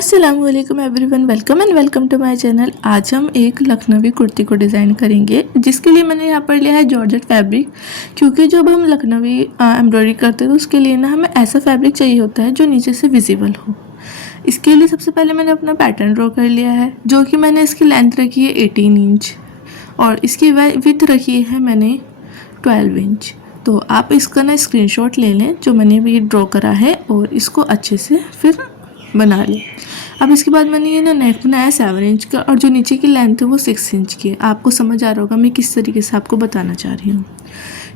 अस्सलामुअलैकुम everyone, welcome to my channel. आज हम एक लखनवी कुर्ती को डिज़ाइन करेंगे, जिसके लिए मैंने यहाँ पर लिया है जॉर्जेट फैब्रिक। क्योंकि जब हम लखनवी एम्ब्रॉयडरी करते हैं तो उसके लिए ना हमें ऐसा फैब्रिक चाहिए होता है जो नीचे से विजिबल हो। इसके लिए सबसे पहले मैंने अपना पैटर्न ड्रॉ कर लिया है, जो कि मैंने इसकी लेंथ रखी है 18 इंच और इसकी विड्थ रखी है मैंने 12 इंच। तो आप इसका ना स्क्रीनशॉट ले लें जो मैंने अभी ड्रॉ करा है और इसको अच्छे से फिर बना लें। अब इसके बाद मैंने ये ना नेक बनाया 7 इंच का और जो नीचे की लेंथ है वो 6 इंच की है। आपको समझ आ रहा होगा मैं किस तरीके से आपको बताना चाह रही हूँ।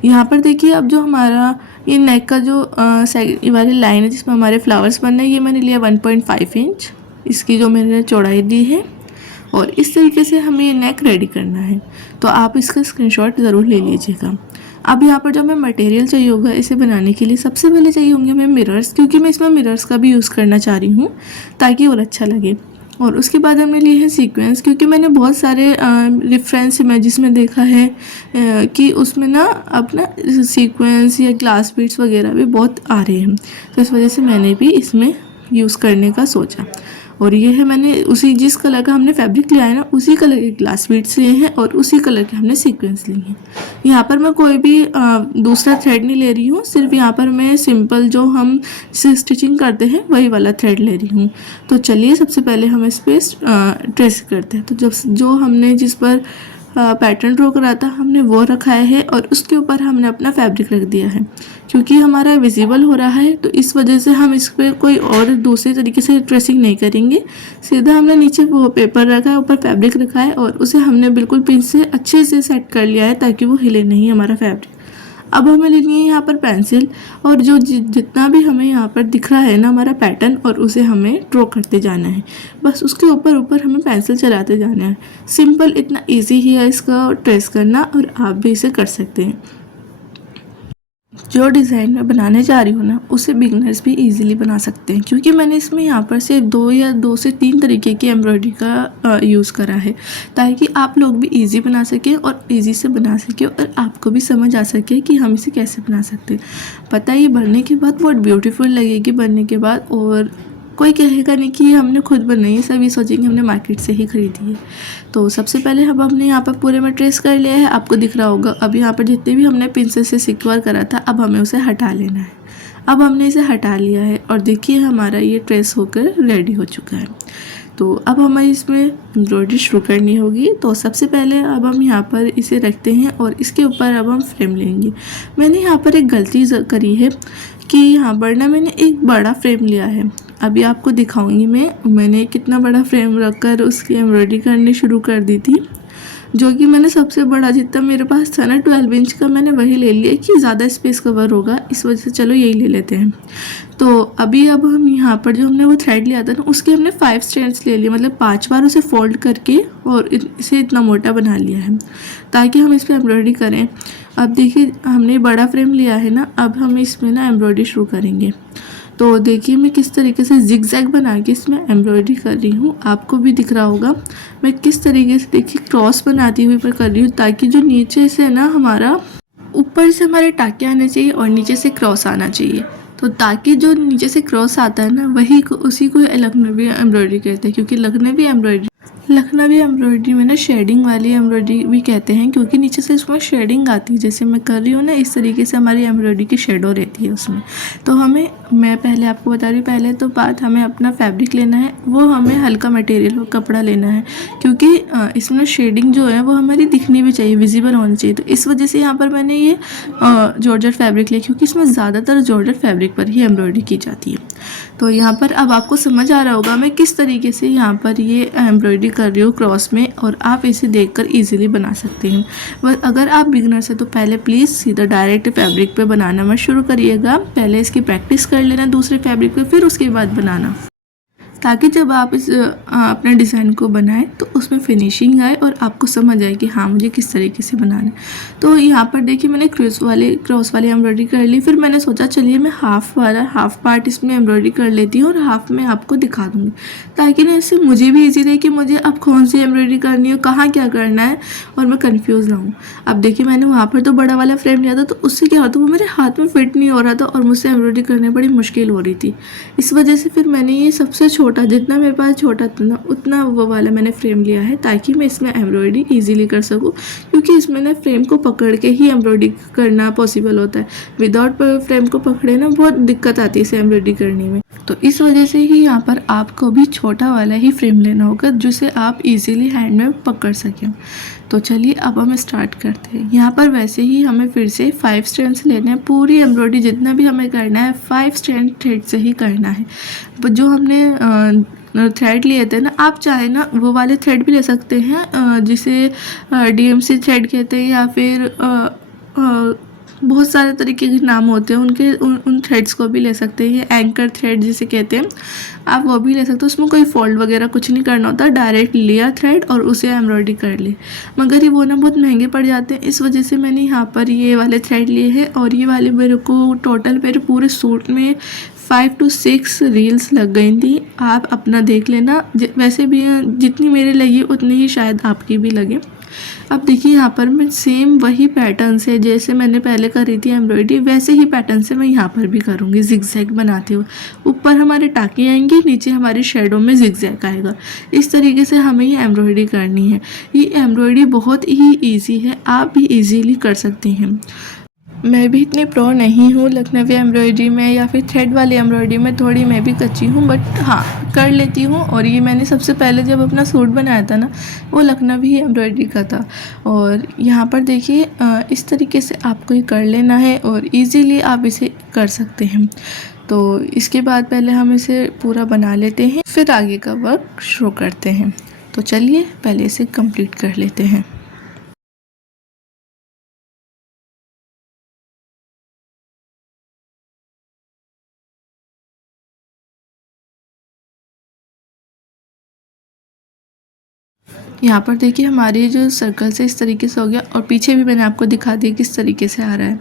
यहाँ पर देखिए, अब जो हमारा ये नेक का जो वाली लाइन है जिसमें हमारे फ्लावर्स बनना है, ये मैंने लिया 1.5 इंच। इसकी जो मैंने चौड़ाई दी है और इस तरीके से हमें ये नेक रेडी करना है। तो आप इसका स्क्रीनशॉट ज़रूर ले लीजिएगा। अब यहाँ पर जो हमें मटेरियल चाहिए होगा इसे बनाने के लिए, सबसे पहले चाहिए होंगे हमें मिरर्स, क्योंकि मैं इसमें मिरर्स का भी यूज़ करना चाह रही हूँ ताकि और अच्छा लगे। और उसके बाद हमने लिए हैं सीक्वेंस, क्योंकि मैंने बहुत सारे रेफरेंस इमेजेस में देखा है कि उसमें ना अपना सीक्वेंस या ग्लास बीड्स वगैरह भी बहुत आ रहे हैं। तो इस वजह से मैंने भी इसमें यूज़ करने का सोचा। और ये है, मैंने उसी जिस कलर का हमने फैब्रिक लिया है ना उसी कलर के ग्लास बीड्स लिए हैं और उसी कलर के हमने सीक्वेंस लिए हैं। यहाँ पर मैं कोई भी दूसरा थ्रेड नहीं ले रही हूँ, सिर्फ यहाँ पर मैं सिंपल जो हम स्टिचिंग करते हैं वही वाला थ्रेड ले रही हूँ। तो चलिए सबसे पहले हम इस पर ट्रेस करते हैं। तो जो हमने जिस पर पैटर्न ड्रॉ करा था हमने वो रखा है और उसके ऊपर हमने अपना फैब्रिक रख दिया है। क्योंकि हमारा विजिबल हो रहा है तो इस वजह से हम इस पर कोई और दूसरे तरीके से ट्रेसिंग नहीं करेंगे। सीधा हमने नीचे वो पेपर रखा है, ऊपर फैब्रिक रखा है और उसे हमने बिल्कुल पिन से अच्छे से सेट कर लिया है ताकि वो हिले नहीं हमारा फैब्रिक। अब हमें लेनी है यहाँ पर पेंसिल और जो जितना भी हमें यहाँ पर दिख रहा है ना हमारा पैटर्न, और उसे हमें ड्रॉ करते जाना है। बस उसके ऊपर हमें पेंसिल चलाते जाना है। सिंपल, इतना इजी ही है इसका ट्रेस करना और आप भी इसे कर सकते हैं। जो डिज़ाइन मैं बनाने जा रही हूँ ना उसे बिगनर्स भी इजीली बना सकते हैं, क्योंकि मैंने इसमें यहाँ पर से 2 से 3 तरीके की एम्ब्रॉयडरी का यूज़ करा है ताकि आप लोग भी इजी बना सकें और इजी से बना सकें और आपको भी समझ आ सके कि हम इसे कैसे बना सकते हैं। पता है, ये बनने के बाद बहुत ब्यूटीफुल लगेगी बनने के बाद, और कोई कहेगा नहीं कि हमने खुद बनाई है, सभी सोचेंगे हमने मार्केट से ही खरीदी है। तो सबसे पहले अब हमने यहाँ पर पूरे में ट्रेस कर लिया है, आपको दिख रहा होगा। अब यहाँ पर जितने भी हमने पिंसेस से सिक्योर करा था अब हमें उसे हटा लेना है। अब हमने इसे हटा लिया है और देखिए हमारा ये ट्रेस होकर रेडी हो चुका है। तो अब हमें इसमें एम्ब्रॉयडरी शुरू करनी होगी। तो सबसे पहले अब हम यहाँ पर इसे रखते हैं और इसके ऊपर अब हम फ्रेम लेंगे। मैंने यहाँ पर एक गलती करी है कि यहाँ पर ना मैंने एक बड़ा फ्रेम लिया है। अभी आपको दिखाऊंगी मैंने कितना बड़ा फ्रेम रखकर उसकी एम्ब्रॉयडरी करनी शुरू कर दी थी, जो कि मैंने सबसे बड़ा जितना मेरे पास था ना 12 इंच का मैंने वही ले लिया कि ज़्यादा स्पेस कवर होगा, इस वजह से चलो यही ले लेते हैं। तो अब हम यहाँ पर जो हमने वो थ्रेड लिया था ना उसके हमने 5 स्ट्रैंड्स ले लिए, मतलब 5 बार उसे फोल्ड करके और इसे इतना मोटा बना लिया है ताकि हम इस पर एम्ब्रॉयडरी करें। अब देखिए हमने बड़ा फ्रेम लिया है ना, अब हम इसमें ना एम्ब्रॉयडरी शुरू करेंगे। तो देखिए मैं किस तरीके से जिग जैग बना के इसमें एम्ब्रॉयडरी कर रही हूँ, आपको भी दिख रहा होगा मैं किस तरीके से देखिए क्रॉस बनाती हुई पर कर रही हूँ ताकि जो नीचे से ना हमारा ऊपर से हमारे टाके आने चाहिए और नीचे से क्रॉस आना चाहिए। तो ताकि जो नीचे से क्रॉस आता है ना उसी को लखनवी एम्ब्रॉयडरी कहते हैं, क्योंकि लखनवी एम्ब्रॉयडरी में ना शेडिंग वाली एम्ब्रॉयडरी भी कहते हैं, क्योंकि नीचे से उसमें शेडिंग आती है। जैसे मैं कर रही हूँ ना इस तरीके से हमारी एम्ब्रॉयडरी की शेडो रहती है उसमें। तो मैं पहले आपको बता रही हूँ, पहले तो बात हमें अपना फैब्रिक लेना है, वो हमें हल्का मटेरियल कपड़ा लेना है, क्योंकि इसमें शेडिंग जो है वो हमारी दिखनी भी चाहिए, विजिबल होनी चाहिए। तो इस वजह से यहाँ पर मैंने ये जॉर्जेट फैब्रिक लिया, क्योंकि इसमें ज़्यादातर जॉर्जेट फैब्रिक पर ही एम्ब्रॉयडरी की जाती है। तो यहाँ पर अब आपको समझ आ रहा होगा मैं किस तरीके से यहाँ पर ये एम्ब्रॉयडरी कर रही हूँ क्रॉस में, और आप इसे देखकर इजीली बना सकते हैं। बस अगर आप बिगनर्स हैं तो पहले प्लीज़ सीधा डायरेक्ट फैब्रिक पे बनाना मत शुरू करिएगा, पहले इसकी प्रैक्टिस कर लेना दूसरे फैब्रिक पे, फिर उसके बाद बनाना, ताकि जब आप इस अपने डिज़ाइन को बनाएं तो उसमें फिनिशिंग आए और आपको समझ आए कि हाँ मुझे किस तरीके से बनाना है। तो यहाँ पर देखिए मैंने क्रॉस वाली एम्ब्रॉयडरी कर ली। फिर मैंने सोचा चलिए मैं हाफ पार्ट इसमें एम्ब्रॉयडरी कर लेती हूँ और हाफ में आपको दिखा दूँगी, ताकि ना इससे मुझे भी ईजी रहे कि मुझे अब कौन सी एम्ब्रॉयडरी करनी है, कहाँ क्या करना है और मैं कन्फ्यूज़ ना हूँ। अब देखिए मैंने वहाँ पर तो बड़ा वाला फ्रेम लिया था, तो उससे क्या होता वो मेरे हाथ में फिट नहीं हो रहा था और मुझसे एम्ब्रॉयडरी करने बड़ी मुश्किल हो रही थी। इस वजह से फिर मैंने ये सबसे छोटा छोटा, जितना मेरे पास छोटा था ना उतना वो वाला मैंने फ्रेम लिया है, ताकि मैं इसमें एम्ब्रॉयडरी ईजिली कर सकूँ, क्योंकि इसमें ना फ्रेम को पकड़ के ही एम्ब्रॉयडरी करना पॉसिबल होता है। विदाउट फ्रेम को पकड़े ना बहुत दिक्कत आती है इसे एम्ब्रॉयडरी करने में। तो इस वजह से ही यहाँ पर आपको भी छोटा वाला ही फ्रेम लेना होगा, जिसे आप इजीली हैंड में पकड़ सकें। तो चलिए अब हम स्टार्ट करते हैं। यहाँ पर वैसे ही हमें फिर से 5 स्ट्रैंड्स लेने हैं। पूरी एम्ब्रॉयडरी जितना भी हमें करना है 5 स्ट्रैंड थ्रेड से ही करना है। जो हमने थ्रेड लिए थे ना, आप चाहे ना वो वाले थ्रेड भी ले सकते हैं जिसे DMC थ्रेड कहते हैं, या फिर बहुत सारे तरीके के नाम होते हैं उनके, उन थ्रेड्स को भी ले सकते हैं। एंकर थ्रेड जिसे कहते हैं, आप वो भी ले सकते हो। उसमें कोई फोल्ड वगैरह कुछ नहीं करना होता, डायरेक्ट लिया थ्रेड और उसे एम्ब्रॉयडरी कर ली। मगर ये वो ना बहुत महंगे पड़ जाते हैं, इस वजह से मैंने यहाँ पर ये वाले थ्रेड लिए हैं। और ये वाले मेरे को टोटल मेरे पूरे सूट में 5 to 6 रील्स लग गई थी। आप अपना देख लेना, वैसे भी जितनी मेरे लगी उतनी ही शायद आपकी भी लगे। अब देखिए यहाँ पर मैं सेम वही पैटर्न से, जैसे मैंने पहले करी थी एम्ब्रॉयडरी, वैसे ही पैटर्न से मैं यहाँ पर भी करूँगी जिगजैग बनाते हुए। ऊपर हमारे टाके आएंगे, नीचे हमारे शेडो में जिगजैग आएगा। इस तरीके से हमें ये एम्ब्रॉयडरी करनी है। ये एम्ब्रॉयडरी बहुत ही ईजी है, आप भी ईजीली कर सकते हैं। मैं भी इतनी प्रो नहीं हूँ लखनवी एम्ब्रॉयडरी में या फिर थ्रेड वाली एम्ब्रॉयडरी में, थोड़ी मैं भी कच्ची हूँ, बट हाँ कर लेती हूँ। और ये मैंने सबसे पहले जब अपना सूट बनाया था ना, वो लखनवी एम्ब्रॉयडरी का था। और यहाँ पर देखिए इस तरीके से आपको ये कर लेना है और इजीली आप इसे कर सकते हैं। तो इसके बाद पहले हम इसे पूरा बना लेते हैं, फिर आगे का वर्क शुरू करते हैं। तो चलिए पहले इसे कंप्लीट कर लेते हैं। यहाँ पर देखिए हमारे जो सर्कल से इस तरीके से हो गया, और पीछे भी मैंने आपको दिखा दिया किस तरीके से आ रहा है।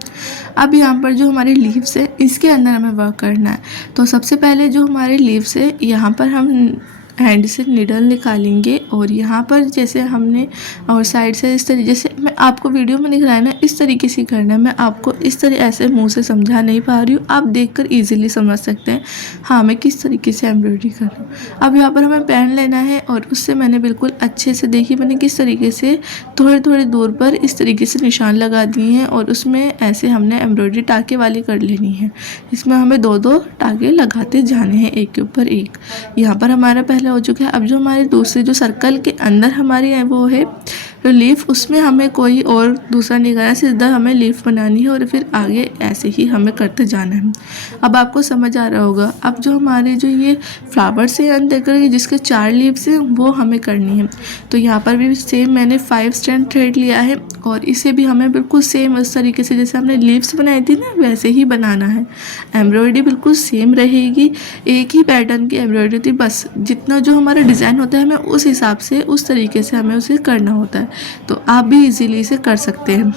अब यहाँ पर जो हमारे लीव्स है इसके अंदर हमें वर्क करना है। तो सबसे पहले जो हमारे लीव्स है यहाँ पर हम हैंड से निडल निकालेंगे, और यहाँ पर जैसे हमने और साइड से इस तरीके से, मैं आपको वीडियो में दिख रहा है ना, इस तरीके से करना है। मैं आपको इस तरह ऐसे मुंह से समझा नहीं पा रही हूँ, आप देखकर इजीली समझ सकते हैं हाँ मैं किस तरीके से एम्ब्रॉयडरी कर रही हूँ। अब यहाँ पर हमें पेन लेना है, और उससे मैंने बिल्कुल अच्छे से, देखिए मैंने किस तरीके से थोड़े थोड़े दूर पर इस तरीके से निशान लगा दिए हैं, और उसमें ऐसे हमने एम्ब्रॉयडरी टाके वाली कर लेनी है। इसमें हमें 2-2 टाके लगाते जाने हैं, एक के ऊपर एक। यहाँ पर हमारा पहला हो चुका है। अब जो हमारे दूसरे जो सर्कल के अंदर हमारी वो है लीफ, उसमें हमें कोई और दूसरा नहीं करना, सीधा हमें लीफ बनानी है, और फिर आगे ऐसे ही हमें करते जाना है। अब आपको समझ आ रहा होगा। अब जो हमारे जो ये फ्लावर्स हैं अंदर जिसके 4 लीव्स हैं वो हमें करनी है। तो यहाँ पर भी सेम मैंने 5 स्ट्रैंड थ्रेड लिया है, और इसे भी हमें बिल्कुल सेम उस तरीके से जैसे हमने लीव्स बनाई थी ना, वैसे ही बनाना है। एम्ब्रॉयडरी बिल्कुल सेम रहेगी, एक ही पैटर्न की एम्ब्रॉयडरी थी, बस जितना जो हमारा डिज़ाइन होता है हमें उस हिसाब से, उस तरीके से हमें उसे करना होता है। तो आप भी इजीली इसे कर सकते हैं।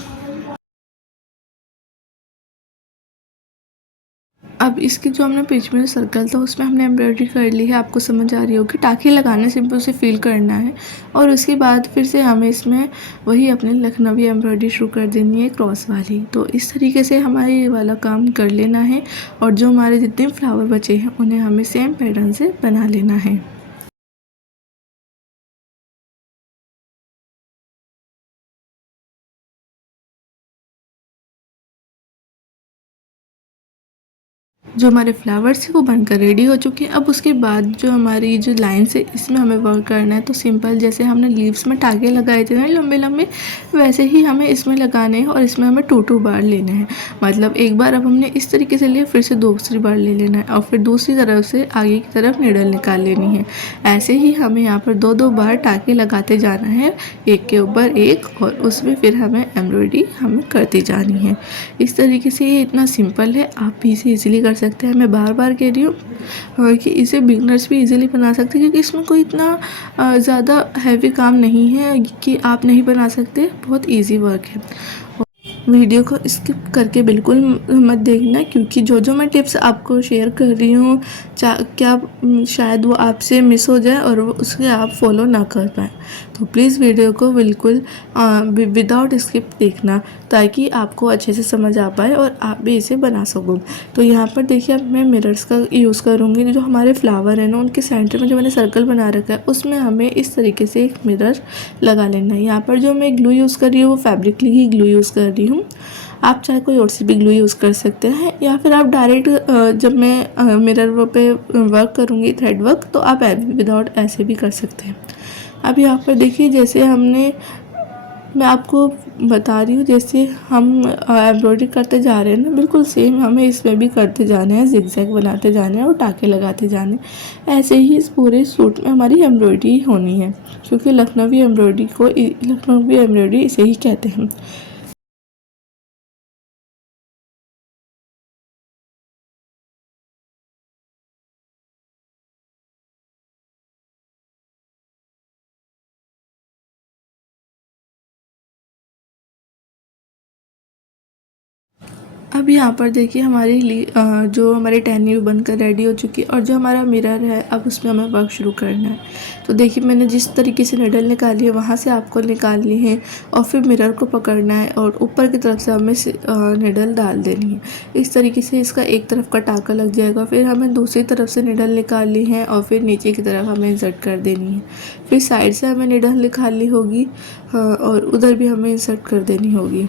अब इसके जो हमने बीच में सर्कल था उसमें हमने एम्ब्रॉयडरी कर ली है। आपको समझ आ रही होगी। टाके लगाने सिंपल से फील करना है, और उसके बाद फिर से हमें इसमें वही अपने लखनवी एम्ब्रॉयडरी शुरू कर देनी है, क्रॉस वाली। तो इस तरीके से हमारे ये वाला काम कर लेना है, और जो हमारे जितने फ्लावर बचे हैं उन्हें हमें सेम पैटर्न से बना लेना है। जो हमारे फ्लावर्स हैं वो बनकर रेडी हो चुके हैं। अब उसके बाद जो हमारी जो लाइन्स है इसमें हमें वर्क करना है। तो सिंपल जैसे हमने लीव्स में टाके लगाए थे ना लंबे लंबे, वैसे ही हमें इसमें लगाने हैं, और इसमें हमें 2-2 बार लेने हैं। मतलब एक बार अब हमने इस तरीके से लिया, फिर से दूसरी बार ले लेना है, और फिर दूसरी तरफ से आगे की तरफ निडल निकाल लेनी है। ऐसे ही हमें यहाँ पर 2-2 बार टाके लगाते जाना है, एक के ऊपर एक, और उसमें फिर हमें एम्ब्रॉयडरी हमें करती जानी है। इस तरीके से ये इतना सिंपल है, आप भी इसे ईजिली कर सकते हैं। मैं बार बार कह रही हूँ कि इसे बिगनर्स भी इजीली बना सकते हैं, क्योंकि इसमें कोई इतना ज़्यादा हैवी काम नहीं है कि आप नहीं बना सकते, बहुत इजी वर्क है। वीडियो को स्किप करके बिल्कुल मत देखना, क्योंकि जो मैं टिप्स आपको शेयर कर रही हूँ क्या शायद वो आपसे मिस हो जाए और वो उसके आप फॉलो ना कर पाएँ। तो प्लीज़ वीडियो को बिल्कुल विदाउट स्किप देखना, ताकि आपको अच्छे से समझ आ पाए और आप भी इसे बना सको। तो यहाँ पर देखिए अब मैं मिरर्स का यूज़ करूँगी। जो हमारे फ्लावर है ना, उनके सेंटर में जो मैंने सर्कल बना रखा है उसमें हमें इस तरीके से एक मिरर लगा लेना है। यहाँ पर जो मैं ग्लू यूज़ कर रही हूँ वो फैब्रिक की ग्लू यूज़ कर रही हूँ। आप चाहे कोई और सी भी ग्लू यूज़ कर सकते हैं, या फिर आप डायरेक्ट जब मैं मिरर पे वर्क करूँगी थ्रेड वर्क, तो आप विदाउट ऐसे भी कर सकते हैं। अब यहाँ पर देखिए जैसे मैं आपको बता रही हूँ, जैसे हम एम्ब्रॉयडरी करते जा रहे हैं ना, बिल्कुल सेम हमें इसमें भी करते जाना है, जिगजैग बनाते जाना है और टाके लगाते जाने। ऐसे ही इस पूरे सूट में हमारी एम्ब्रॉयडरी होनी है, क्योंकि लखनवी एम्ब्रॉयडरी इसे ही कहते हैं। अब यहाँ पर देखिए जो हमारी टहनी बनकर रेडी हो चुकी है, और जो हमारा मिरर है अब उसमें हमें वर्क शुरू करना है। तो देखिए मैंने जिस तरीके से निडल निकाली है वहाँ से आपको निकालनी है, और फिर मिरर को पकड़ना है और ऊपर की तरफ से हमें निडल डाल देनी है। इस तरीके से इसका एक तरफ का टाका लग जाएगा। फिर हमें दूसरी तरफ से निडल निकालनी है और फिर नीचे की तरफ हमें इंसर्ट कर देनी है। फिर साइड से हमें निडल निकालनी होगी और उधर भी हमें इंसर्ट कर देनी होगी।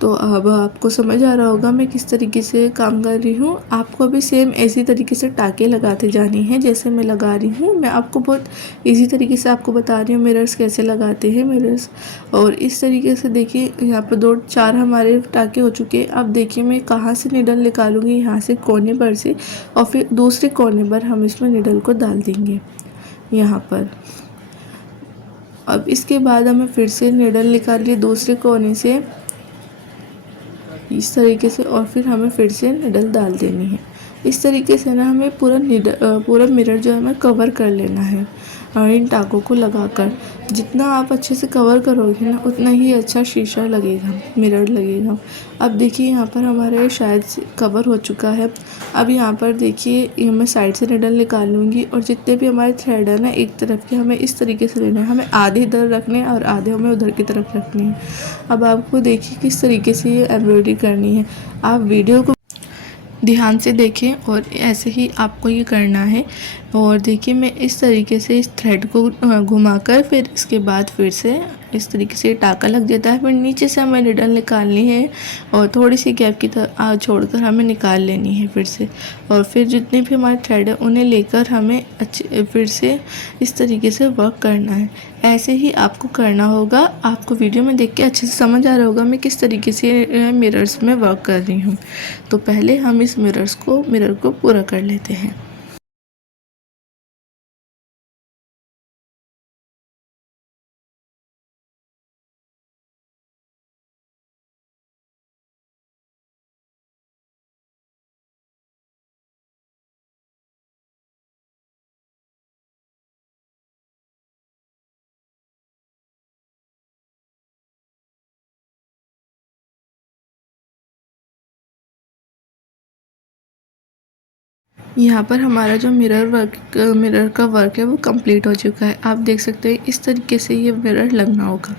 तो अब आपको समझ आ रहा होगा मैं किस तरीके से काम कर रही हूँ। आपको भी सेम इसी तरीके से टाके लगाते जाने हैं जैसे मैं लगा रही हूँ। मैं आपको बहुत इजी तरीके से आपको बता रही हूँ मिरर्स कैसे लगाते हैं मिरर्स। और इस तरीके से देखिए यहाँ पर 4 हमारे टाके हो चुके हैं। अब देखिए मैं कहाँ से निडल निकालूंगी, यहाँ से कोने पर से, और फिर दूसरे कोने पर हम इसमें निडल को डाल देंगे यहाँ पर। अब इसके बाद हमें फिर से निडल निकाल लिए दूसरे कोने से इस तरीके से, और फिर हमें फिर से निडल डाल देनी है। इस तरीके से ना हमें पूरा मिरर जो है हमें कवर कर लेना है। और इन टाकों को लगाकर जितना आप अच्छे से कवर करोगे ना, उतना ही अच्छा शीशा लगेगा, मिरर लगेगा। अब देखिए यहाँ पर हमारा शायद से कवर हो चुका है। अब यहाँ पर देखिए ये मैं साइड से निडल निकाल लूँगी, और जितने भी हमारे थ्रेड है ना एक तरफ के, हमें इस तरीके से लेना है। हमें आधे इधर रखने हैं और आधे हमें उधर की तरफ रखनी है। अब आपको देखिए किस तरीके से ये एम्ब्रॉयडरी करनी है। आप वीडियो को ध्यान से देखें और ऐसे ही आपको ये करना है। और देखिए मैं इस तरीके से इस थ्रेड को घुमाकर फिर इसके बाद फिर से इस तरीके से टाका लग जाता है। फिर नीचे से हमें निडल निकालनी है और थोड़ी सी गैप की तरह छोड़कर हमें निकाल लेनी है फिर से। और फिर जितने भी हमारे थ्रेड है उन्हें लेकर हमें फिर से इस तरीके से वर्क करना है। ऐसे ही आपको करना होगा। आपको वीडियो में देख के अच्छे से समझ आ रहा होगा मैं किस तरीके से मिरर्स में वर्क कर रही हूँ। तो पहले हम इस मिरर को पूरा कर लेते हैं। यहाँ पर हमारा जो मिरर का वर्क है वो कंप्लीट हो चुका है। आप देख सकते हैं इस तरीके से ये मिरर लगना होगा।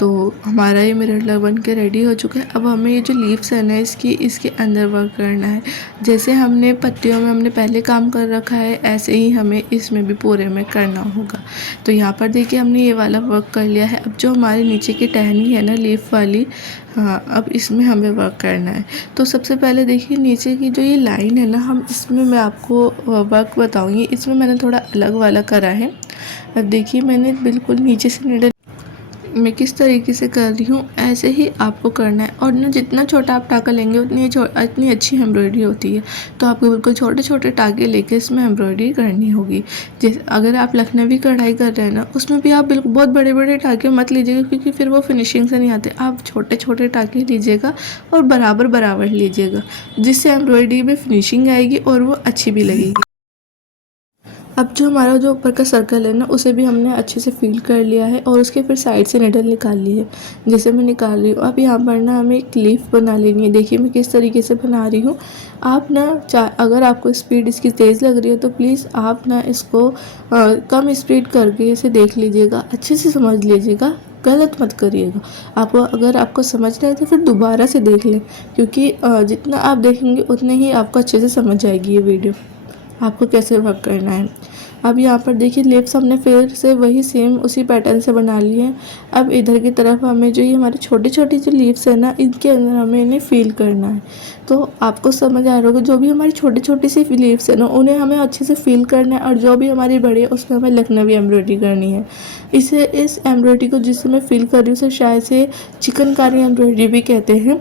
तो हमारा ये मिरर बन के रेडी हो चुका है। अब हमें ये जो लीव्स है ना इसके अंदर वर्क करना है। जैसे हमने पत्तियों में हमने पहले काम कर रखा है, ऐसे ही हमें इसमें भी पूरे में करना होगा। तो यहाँ पर देखिए हमने ये वाला वर्क कर लिया है। अब जो हमारी नीचे की टहनी है ना लीफ वाली, हाँ, अब इसमें हमें वर्क करना है। तो सबसे पहले देखिए नीचे की जो ये लाइन है ना, हम इसमें मैं आपको वर्क बताऊंगी। इसमें मैंने थोड़ा अलग वाला करा है। अब देखिए मैंने बिल्कुल नीचे से निडल मैं किस तरीके से कर रही हूँ, ऐसे ही आपको करना है। और ना जितना छोटा आप टाका लेंगे इतनी अच्छी एम्ब्रॉयडरी होती है। तो आपको बिल्कुल छोटे छोटे टाके लेके इसमें एम्ब्रॉयडरी करनी होगी। जैसे अगर आप लखनवी कढ़ाई कर रहे हैं ना, उसमें भी आप बिल्कुल बहुत बड़े बड़े टाके मत लीजिएगा, क्योंकि फिर वो फिनिशिंग से नहीं आते। आप छोटे छोटे टाके लीजिएगा और बराबर लीजिएगा, जिससे एम्ब्रॉयडरी में फिनिशिंग आएगी और वो अच्छी भी लगेगी। अब जो हमारा जो ऊपर का सर्कल है ना, उसे भी हमने अच्छे से फिल कर लिया है और उसके फिर साइड से निडल निकाल ली है, जैसे मैं निकाल रही हूँ। अब यहाँ पर ना हमें एक लीफ बना लेनी है। देखिए मैं किस तरीके से बना रही हूँ। आप ना अगर आपको स्पीड इसकी तेज़ लग रही है तो प्लीज़ आप ना इसको कम स्पीड करके इसे देख लीजिएगा, अच्छे से समझ लीजिएगा, गलत मत करिएगा। आपको अगर आपको समझ नहीं आए तो फिर दोबारा से देख लें, क्योंकि जितना आप देखेंगे उतने ही आपको अच्छे से समझ आएगी ये वीडियो, आपको कैसे वर्क करना है। अब यहाँ पर देखिए लिप्स हमने फिर से वही सेम उसी पैटर्न से बना लिए हैं। अब इधर की तरफ हमें जो ये हमारी छोटी छोटी जो लिप्स है ना, इनके अंदर हमें इन्हें फील करना है। तो आपको समझ आ रहा होगा, जो भी हमारी छोटी छोटी सी लिप्स है ना, उन्हें हमें अच्छे से फील करना है, और जो भी हमारी बड़ी है उसमें हमें लखनवी एम्ब्रॉयडरी करनी है। इस एम्ब्रॉयडरी को जिससे मैं फील कर रही हूँ उसे शायद से चिकनकारी एम्ब्रॉयडरी भी कहते हैं।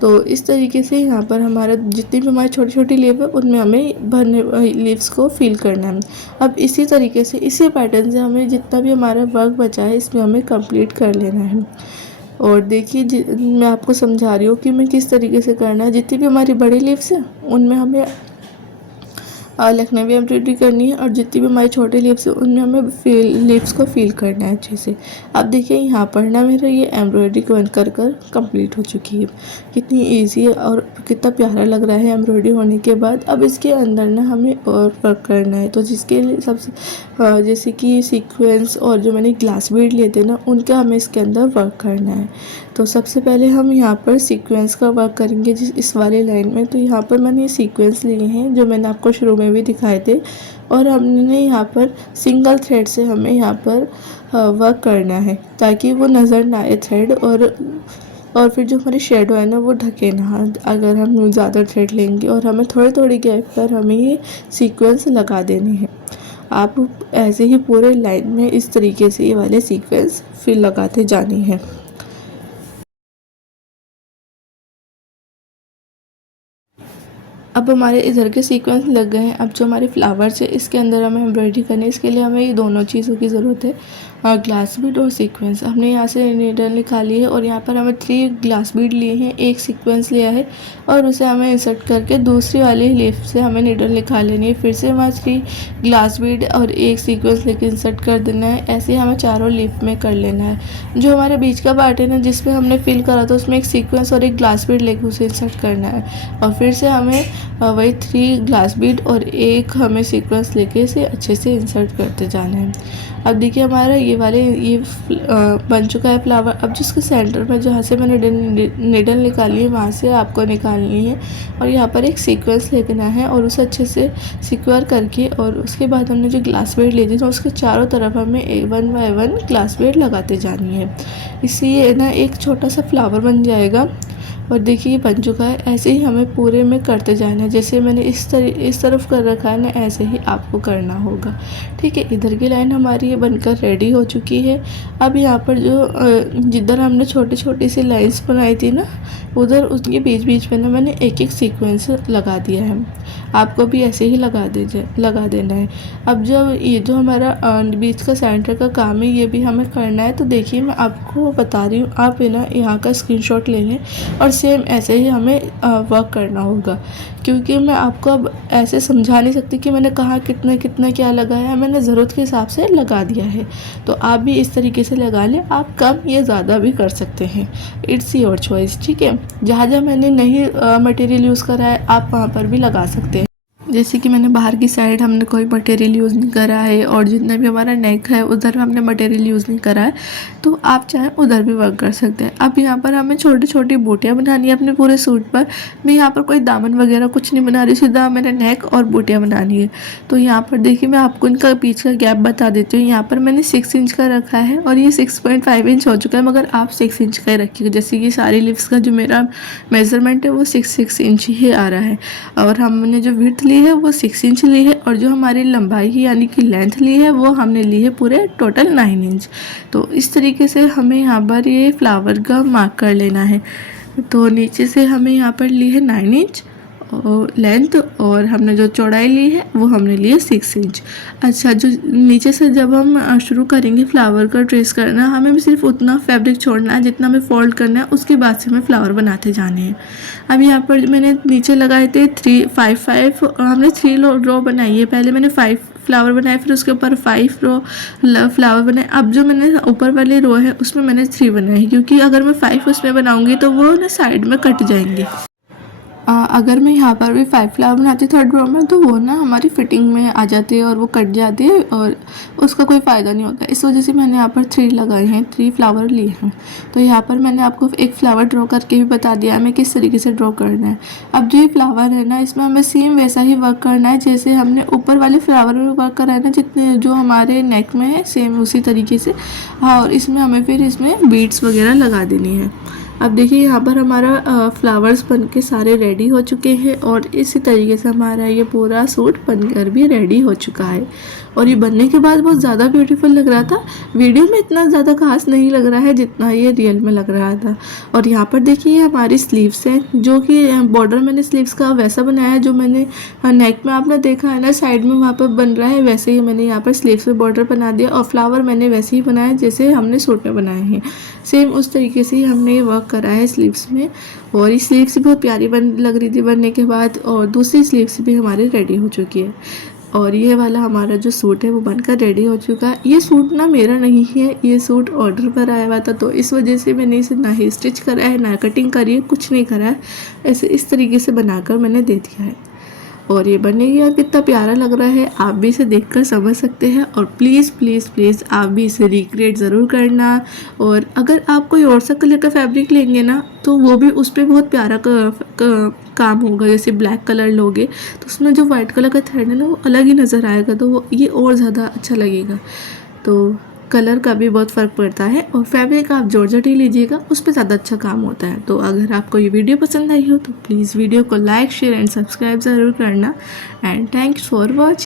तो इस तरीके से यहाँ पर हमारा जितनी भी हमारी छोटी छोटी लीफ है उनमें हमें भरने लीव्स को फिल करना है। अब इसी तरीके से इसी पैटर्न से हमें जितना भी हमारा वर्क बचा है इसमें हमें कंप्लीट कर लेना है। और देखिए मैं आपको समझा रही हूँ कि मैं किस तरीके से करना है। जितनी भी हमारी बड़ी लीव्स हैं उनमें हमें लखनवी एम्ब्रॉयडरी करनी है, और जितनी भी हमारी छोटे लिप्स है उनमें हमें लिप्स को फील करना है अच्छे से। अब देखिए यहाँ पर ना मेरा ये एम्ब्रॉयडरी कर कंप्लीट हो चुकी है। कितनी इजी है और कितना प्यारा लग रहा है एम्ब्रॉयडरी होने के बाद। अब इसके अंदर ना हमें और वर्क करना है, तो जिसके लिए सबसे जैसे कि सीक्वेंस और जो मैंने ग्लास बीड लिए थे ना, उनका हमें इसके अंदर वर्क करना है। तो सबसे पहले हम यहाँ पर सीक्वेंस का वर्क करेंगे इस वाले लाइन में। तो यहाँ पर मैंने ये सीक्वेंस लिए हैं जो मैंने आपको शुरू में भी दिखाए थे, और हमने यहाँ पर सिंगल थ्रेड से हमें यहाँ पर वर्क करना है ताकि वो नज़र ना आए थ्रेड, और फिर जो हमारी शेडो है ना वो ढके ना अगर हम ज़्यादा थ्रेड लेंगे। और हमें थोड़ी थोड़ी गैप पर हमें ये सीक्वेंस लगा देने हैं। आप ऐसे ही पूरे लाइन में इस तरीके से ये वाले सीक्वेंस फिर लगाते जाने हैं। अब हमारे इधर के सीक्वेंस लग गए हैं। अब जो हमारे फ्लावर्स है इसके अंदर हमें एम्ब्रॉयडरी करनी है। इसके लिए हमें ये दोनों चीज़ों की ज़रूरत है, ग्लास बीड और सीक्वेंस। हमने यहाँ से नीडल निकाली है और यहाँ पर हमें 3 ग्लास बीड लिए हैं, एक सीक्वेंस लिया है, और उसे हमें इंसर्ट करके दूसरी वाली लीफ से हमें नीडल निकाल लेनी है। फिर से हमारे 3 ग्लास बीड और एक सीक्वेंस लेके इंसर्ट कर देना है। ऐसे हमें चारों लीफ में कर लेना है। जो हमारे बीच का पार्ट है ना, जिसमें हमने फिल करा था, उसमें एक सीक्वेंस और एक ग्लास बीड लेके उसे इंसर्ट करना है, और फिर से हमें वही 3 ग्लास बीड और एक हमें सीक्वेंस लेके इसे अच्छे से इंसर्ट करते जाना है। अब देखिए हमारा ये बन चुका है फ्लावर। अब जिसके सेंटर में जहाँ से मैंने निडल निकाली है वहाँ से आपको निकालनी है, और यहाँ पर एक सीक्वेंस लेना है और उसे अच्छे से सिक्योर करके, और उसके बाद हमने जो ग्लास बीड ली थी तो उसके चारों तरफ हमें 1 बाय 1 ग्लास बीड लगाते जानी है। इससे ये ना एक छोटा सा फ्लावर बन जाएगा। और देखिए ये बन चुका है। ऐसे ही हमें पूरे में करते जाना है। जैसे मैंने इस तरफ कर रखा है ना, ऐसे ही आपको करना होगा। ठीक है, इधर की लाइन हमारी ये बनकर रेडी हो चुकी है। अब यहाँ पर जो जिधर हमने छोटी छोटी सी लाइंस बनाई थी ना, उधर उसके बीच बीच में ना मैंने एक एक सीक्वेंस लगा दिया है। आपको भी ऐसे ही लगा देना है। अब जब ये जो हमारा बीच का सेंटर का काम है ये भी हमें करना है। तो देखिए मैं आपको बता रही हूँ, आप है ना यहाँ का स्क्रीनशॉट ले लें और सेम ऐसे ही हमें वर्क करना होगा, क्योंकि मैं आपको अब ऐसे समझा नहीं सकती कि मैंने कहाँ कितना कितना क्या लगाया है। मैंने ज़रूरत के हिसाब से लगा दिया है, तो आप भी इस तरीके से लगा लें। आप कम या ज़्यादा भी कर सकते हैं, इट्स योर चॉइस। ठीक है, जहाँ जहाँ मैंने नहीं मटेरियल यूज़ करा है आप वहाँ पर भी लगा सकते हैं। जैसे कि मैंने बाहर की साइड हमने कोई मटेरियल यूज़ नहीं करा है, और जितना भी हमारा नेक है उधर हमने मटेरियल यूज़ नहीं करा है, तो आप चाहें उधर भी वर्क कर सकते हैं। अब यहाँ पर हमें छोटी छोटी बूटियाँ बनानी है अपने पूरे सूट पर। मैं यहाँ पर कोई दामन वगैरह कुछ नहीं बना रही, सीधा मैंने नेक और बूटियाँ बनानी है। तो यहाँ पर देखिए मैं आपको इनका बीच का गैप बता देती हूँ। यहाँ पर मैंने 6 इंच का रखा है और ये 6.5 इंच हो चुका है, मगर आप 6 इंच का ही रखिएगा। जैसे कि सारी लिप्स का जो मेरा मेज़रमेंट है वो 6 इंच ही आ रहा है, और हमने जो विड्थ ली है वो 6 इंच ली है, और जो हमारी लंबाई है यानी कि लेंथ ली है वो हमने ली है पूरे टोटल 9 इंच। तो इस तरीके से हमें यहाँ पर ये फ्लावर का मार्क कर लेना है। तो नीचे से हमें यहाँ पर ली है 9 इंच लेंथ, और हमने जो चौड़ाई ली है वो हमने ली है 6 इंच। अच्छा, जो नीचे से जब हम शुरू करेंगे फ्लावर का ट्रेस करना, हमें सिर्फ उतना फैब्रिक छोड़ना है जितना हमें फोल्ड करना है, उसके बाद से हमें फ्लावर बनाते जाने हैं। अब यहाँ पर मैंने नीचे लगाए थे 3 5 5, हमने 3 रो बनाई है। पहले मैंने फ्लावर बनाए, फिर उसके ऊपर 5 रो फ्लावर बनाए। अब जो मैंने ऊपर वाली रो है उसमें मैंने 3 बनाए, क्योंकि अगर मैं 5 उसमें बनाऊंगी तो वो ना साइड में कट जाएंगे। अगर मैं यहाँ पर भी 5 फ्लावर बनाती थर्ड रो में तो वो ना हमारी फिटिंग में आ जाती है और वो कट जाती है और उसका कोई फ़ायदा नहीं होता। इस वजह से मैंने यहाँ पर 3 लगाए हैं, 3 फ्लावर लिए हैं। तो यहाँ पर मैंने आपको एक फ्लावर ड्रॉ करके भी बता दिया हमें किस तरीके से ड्रॉ करना है। अब जो ये फ्लावर है ना, इसमें हमें सेम वैसा ही वर्क करना है जैसे हमने ऊपर वाले फ्लावर में वर्क करा है ना, जितने जो हमारे नेक में है सेम उसी तरीके से। हाँ, और इसमें हमें फिर इसमें बीड्स वगैरह लगा देनी है। अब देखिए यहाँ पर हमारा फ्लावर्स बनके सारे रेडी हो चुके हैं और इसी तरीके से हमारा ये पूरा सूट बनकर भी रेडी हो चुका है। और ये बनने के बाद बहुत ज़्यादा ब्यूटीफुल लग रहा था। वीडियो में इतना ज़्यादा खास नहीं लग रहा है जितना ये रियल में लग रहा था। और यहाँ पर देखिए हमारी स्लीव्स हैं, जो कि बॉर्डर मैंने स्लीव्स का वैसा बनाया है जो मैंने नेक में आपने देखा है ना, साइड में वहाँ पर बन रहा है, वैसे ही मैंने यहाँ पर स्लीव्स में बॉर्डर बना दिया। और फ्लावर मैंने वैसे ही बनाया जैसे हमने सूट में बनाए हैं, सेम उस तरीके से ही हमने ये वर्क करा है स्लीव्स में। और ये स्लीव्स बहुत प्यारी लग रही थी बनने के बाद। और दूसरी स्लीव्स भी हमारी रेडी हो चुकी है। और ये वाला हमारा जो सूट है वो बनकर रेडी हो चुका है। ये सूट ना मेरा नहीं है, ये सूट ऑर्डर पर आया हुआ था, तो इस वजह से मैंने इसे ना ही स्टिच करा है ना कटिंग करी है, कुछ नहीं करा है। ऐसे इस तरीके से बनाकर मैंने दे दिया है। और ये बनने के बाद कितना प्यारा लग रहा है, आप भी इसे देखकर समझ सकते हैं। और प्लीज़ प्लीज़ प्लीज़ आप भी इसे रिक्रिएट ज़रूर करना। और अगर आप कोई और सा कलर का फैब्रिक लेंगे ना तो वो भी उस पर बहुत प्यारा काम होगा। जैसे ब्लैक कलर लोगे तो उसमें जो वाइट कलर का थ्रेड है ना वो अलग ही नज़र आएगा, तो वो ये और ज़्यादा अच्छा लगेगा। तो कलर का भी बहुत फ़र्क पड़ता है। और फैब्रिक आप जॉर्जेट ही लीजिएगा, उस पर ज़्यादा अच्छा काम होता है। तो अगर आपको ये वीडियो पसंद आई हो तो प्लीज़ वीडियो को लाइक शेयर एंड सब्सक्राइब ज़रूर करना। And thanks for watching.